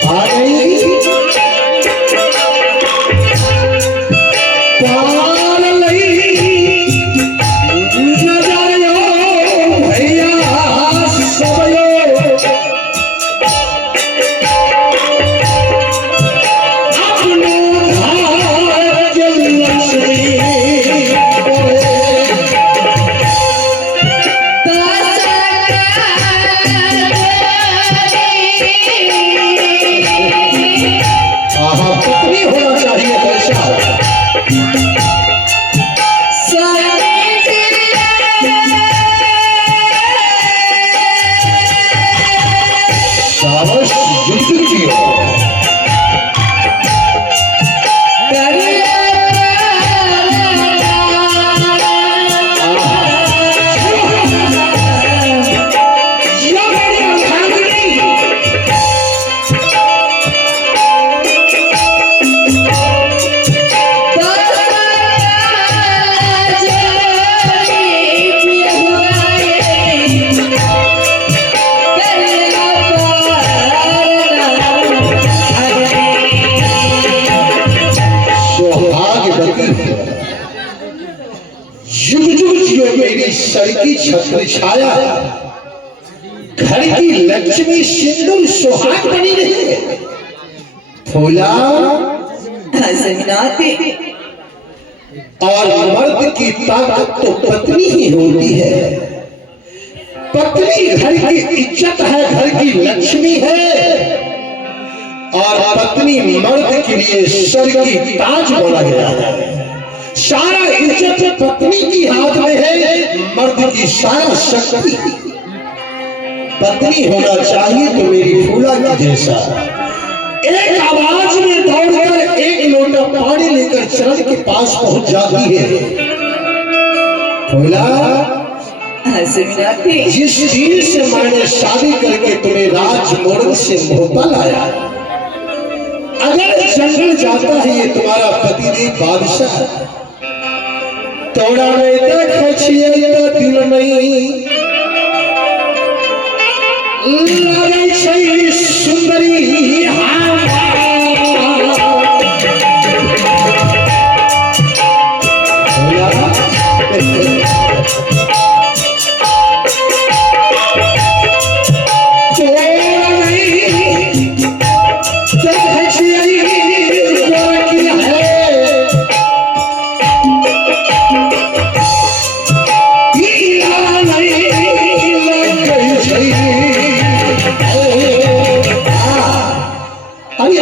आ गई पार लई नजायो भैया सबयो अपनो भाग्य लक्ष्मी पत्नी होना चाहिए कैसा शाबाश जुग जियो जुग जुग जियो मेरी सर की छत्र छाया घर की लक्ष्मी सिंदूर सुहाग बनी रहे फूला और मर्द की ताकत तो पत्नी ही होती है। पत्नी घर की इज्जत है, घर की लक्ष्मी है और पत्नी मर्द के लिए सर की ताज बोला गया है। सारा इज्जत पत्नी की हाथ में है, मर्द की सारा शक्ति पत्नी होना चाहिए। तो मेरी फूला की जैसा एक आवाज में दौड़कर एक लोटा पानी लेकर चरण के पास पहुंच जाती है। फूला जिस दिन से मैंने शादी करके तुम्हें राजमोड़ से मोहब्बत लाया, अगर जंगल जाता है ये तुम्हारा पतिदेव बादशाह, तोड़ा में देखिए दिल नहीं लगे सुंदरी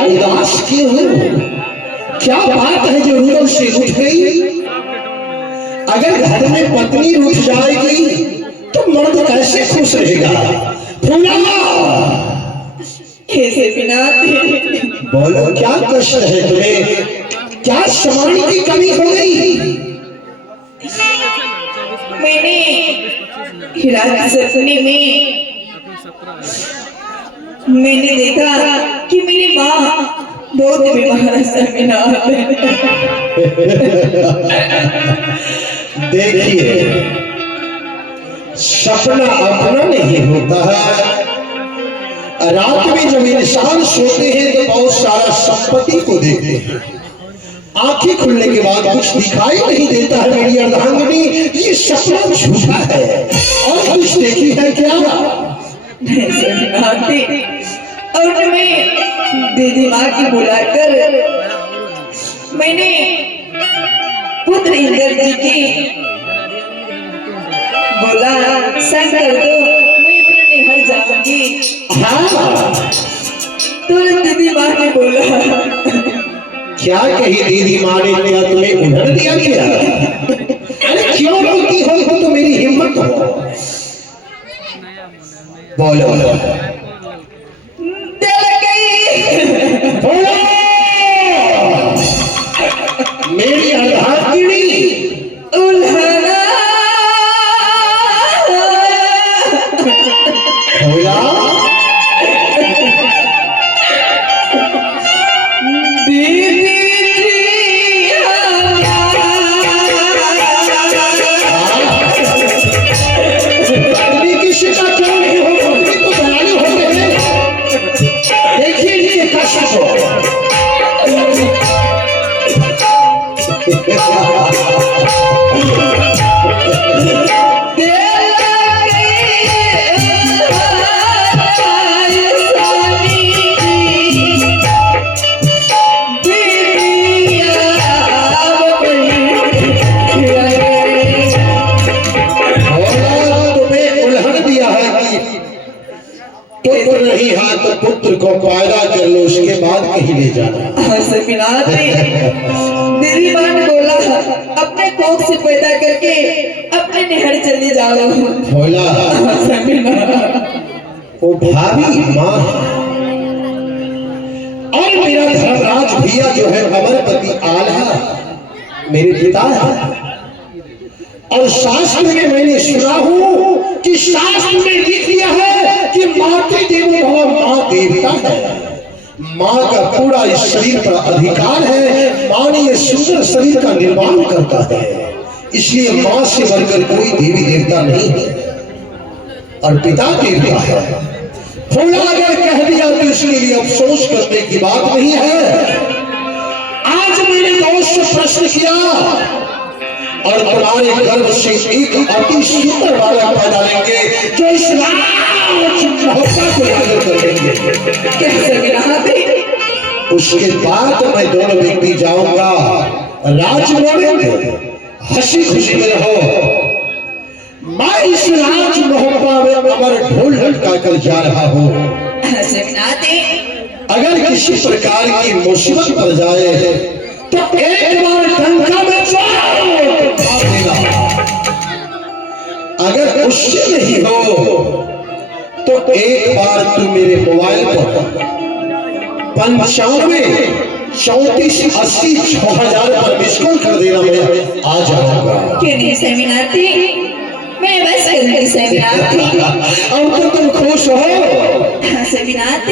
उदास क्यों हो? क्या बात है जो रूम से उठ गई? अगर घर में पत्नी उठ जाएगी तो मर्द कैसे खुश रहेगा? कैसे बिना बोलो क्या कष्ट है तुम्हें? क्या सामान की कमी हो गई? मैंने रात सपने में मैंने देखा कि मेरी माँ बहुत बीमार है। देखिए सपना अपना नहीं होता है। रात में जब इंसान सोते हैं तो बहुत सारा संपत्ति को देखते हैं, आंखें खुलने के बाद कुछ दिखाई नहीं देता है। मेरी अर्धांगिनी ये सपना झूठा है और कुछ देखी है क्या? और मैं दीदी माँ की बुलाकर मैंने पुत्र इंद्र जी की बोला संग कर दो, मैं अपने निहर जाऊंगी। तुरंत दीदी माँ ने बोला क्या कही दीदी माँ ने? क्या तुम्हें उधर दिया क्या? अरे क्यों रोती हो तो मेरी हिम्मत हो, बोलो बोलो मेरी अर्धांगिनी उल्हाना बोला दीदी पत्नी की शिकायत क्यों नहीं हो? पत्नी तो दयालु पुत्र नहीं है तो पुत्र को पैदा कर लो, उसके बाद कहीं ले जाना। हाँ समीनाथ मेरी माँ ने बोला अपने कोख से पैदा करके अपने नहर चले जाओ। बोला हाँ समीनाथ वो भाभी माँ और मेरा धर्मराज भैया जो है अमरपति आल्हा मेरे पिता है। और शास्त्र में मैंने सुना हूं कि शास्त्र में लिख दिया है कि मातृ देवो भव, माँ देवता है। माँ का पूरा इस शरीर पर अधिकार है। माँ ने ये सुंदर शरीर का निर्माण करता है, इसलिए माँ से बढ़कर कोई देवी देवता नहीं है और पिता देवता है। थोड़ा अगर कह दिया तो इसके लिए अफसोस करने की बात नहीं है। आज मैंने दोस्त से प्रश्न किया और तुम्हारे गर्भ से एक अति सुंदर बालक पैदा लेंगे जो इस राजमहत्ता को याद कर देंगे। कैसे गिनाते? उसके बाद मैं दोनों व्यक्ति जाऊंगा, राज मोड़ेंगे, हंसी खुशी में रहो। मैं इस राजमहत्ता में अमर ढोल लटका कर जा रहा हूँ। समीनाथ अगर किसी प्रकार की मुसीबत पड़ जाए तो एक बार डंका में मार देना। अगर उससे नहीं हो तो एक बार तू मेरे मोबाइल पर 95 34 80 6000 पर मिस कॉल कर देना, मैं आ जाऊंगा। क्यों नहीं समीनाथ मैं बस करूंगी समीनाथ। अब तो तुम खुश हो। हाँ समीनाथ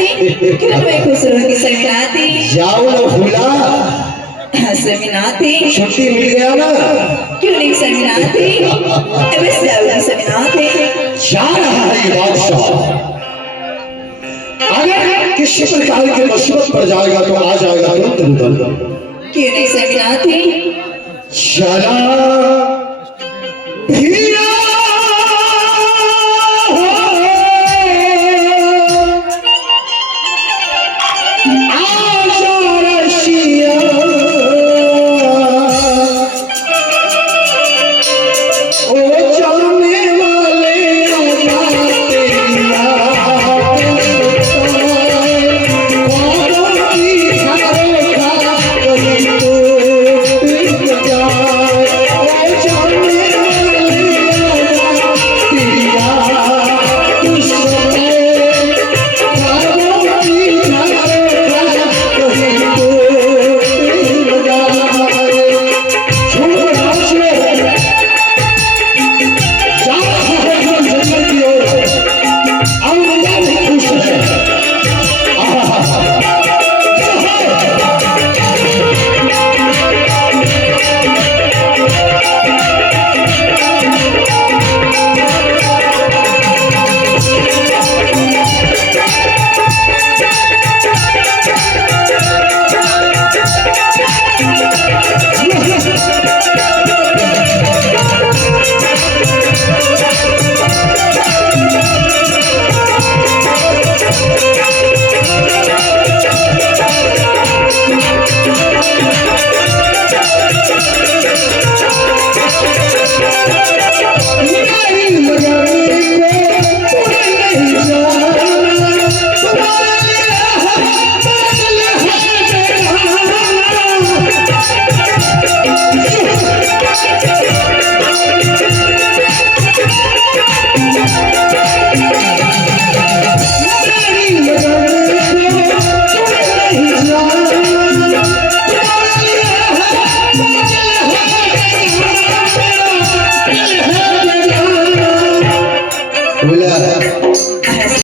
क्यों मैं खुश रहूंगी समीनाथ। जाओ ना भूला, हाँ समीनाथ छुट्टी मिल गया ना। क्यों नहीं समीनाथ बस जाऊंगी समीनाथ। जा रहा है ये बादशाह। अगर किसी प्रकार की मुसीबत पड़ जाएगा तो आ जाएगा तुरंत उधर। क्यों नहीं समीनाथ चला भी